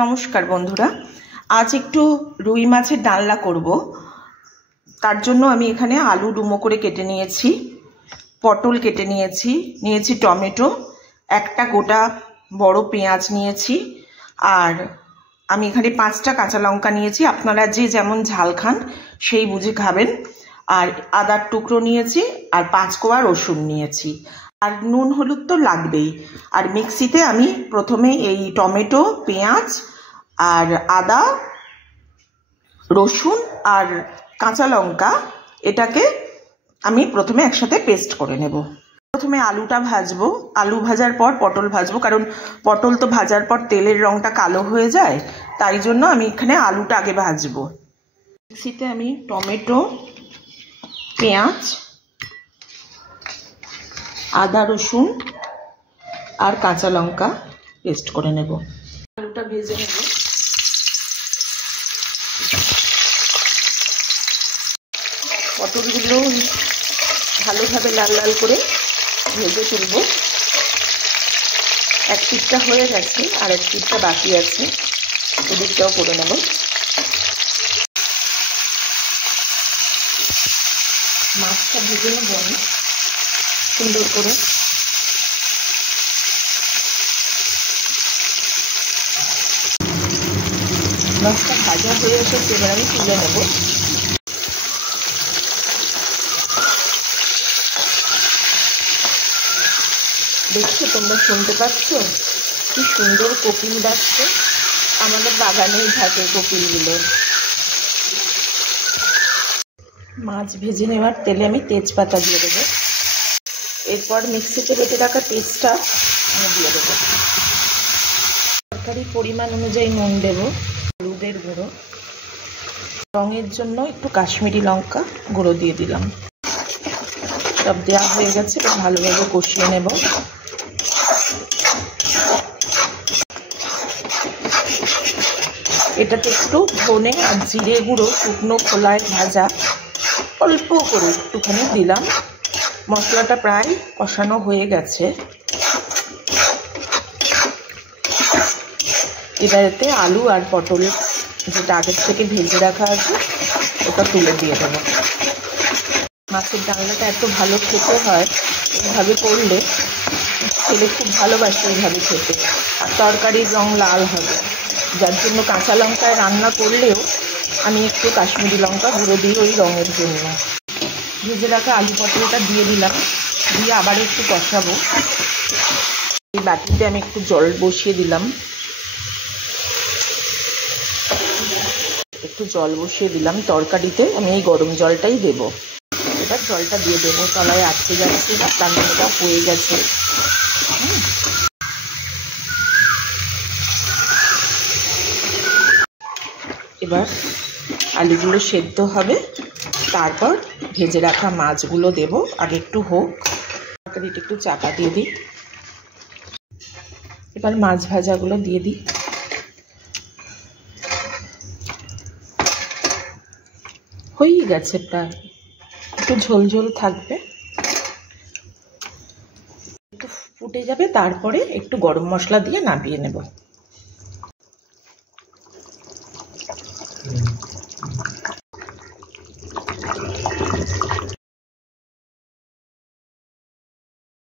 নমস্কার বন্ধুরা, আজ একটু রুই মাছের ডালনা করব। তার জন্য আমি এখানে আলু ডুমো করে কেটে নিয়েছি, পটল কেটে নিয়েছি টমেটো, একটা গোটা বড় পেঁয়াজ নিয়েছি, আর আমি এখানে 5টা কাঁচা লঙ্কা নিয়েছি। আপনারা যে যেমন ঝাল খান সেই বুঝে খাবেন। আর আদার টুকরো নিয়েছি, আর 5 কোয়া রসুন নিয়েছি, আর নুন হলুদ তো লাগবেই। আর মিক্সিতে আমি প্রথমে এই টমেটো, পেঁয়াজ আর আদা, রসুন আর কাঁচা লঙ্কা এটাকে আমি প্রথমে একসাথে পেস্ট করে নেব। প্রথমে আলুটা ভাজবো, আলু ভাজার পর পটল ভাজবো, কারণ পটল তো ভাজার পর তেলের রংটা কালো হয়ে যায়, তাই জন্য আমি এখানে আলুটা আগে ভাজবো। মিক্সিতে আমি টমেটো, পেঁয়াজ, আদা, রসুন আর কাঁচা লঙ্কা পেস্ট করে নেব। আলুটা ভেজে নেব। পটলগুলো ভালোভাবে লাল লাল করে ভেজে তুলব। এক পিঠটা হয়ে গেছে, আর এক পিঠটা বাকি আছে, ওদিকটাও করে নেব। মাছটা ভেজে নেব আমি সুন্দর করে। মাছটা ভাজা হয়ে এসেছে, এবার আমি তুলে নেব। দেখছো, তোমরা শুনতে পাচ্ছ কি সুন্দর কোকিল ডাকছে? আমাদের বাগানেই থাকে কোকিলগুলো। মাছ ভেজে নেওয়ার তেলে আমি তেজপাতা দিয়ে দেবো। এরপর মিক্সিতে বেটে রাখা পেস্টটা আমি দিয়ে দেবো। তরকারির পরিমাণ অনুযায়ী নুন দেব, হলুদের গুঁড়ো, রঙের জন্য একটু কাশ্মীরি লঙ্কা গুঁড়ো দিয়ে দিলাম। সব দেওয়া হয়ে গেছে, ভালোভাবে কষিয়ে নেব। এটাতে একটু ধনে আর জিরে গুঁড়ো শুকনো খোলায় ভাজা অল্প করে একটুখানি দিলাম। মশলাটা প্রায় কষানো হয়ে গেছে। এবার এতে আলু আর পটল যেটা আগের থেকে ভেজে রাখা আছে ওটা তুলে দিয়ে দেবো। মাছের ডালনাটা এত ভালো খেতে হয়, এইভাবে করলে ছেলে খুব ভালোবাসে এইভাবে খেতে। আর তরকারির রং লাল হবে, যার জন্য কাঁচা লঙ্কায় রান্না করলেও আমি একটু কাশ্মীরি লঙ্কা গুঁড়ো দিই ওই রঙের জন্য। ভেজে রাখা আলু পটলটা দিয়ে দিলাম, দিয়ে আবার একটু কষাবো। এই বাটিতে আমি একটু জল বসিয়ে দিলাম, তরকারিতে আমি এই গরম জলটাই দেব। এবার জলটা দিয়ে দেবো, তলায় আটকে যাচ্ছে, রান্নাটা হয়ে গেছে। এবার আলুগুলো সেদ্ধ হবে, তারপর ভেজে রাখা মাছগুলো দেব। আগে একটু হোক, তরকারিটা একটু চাপা দিয়ে দিই। এবার মাছ ভাজাগুলো দিয়ে দিই। হয়েই গেছে প্রায়, একটু ঝোল ঝোল থাকবে, একটু ফুটে যাবে, তারপরে একটু গরম মশলা দিয়ে নামিয়ে নেব।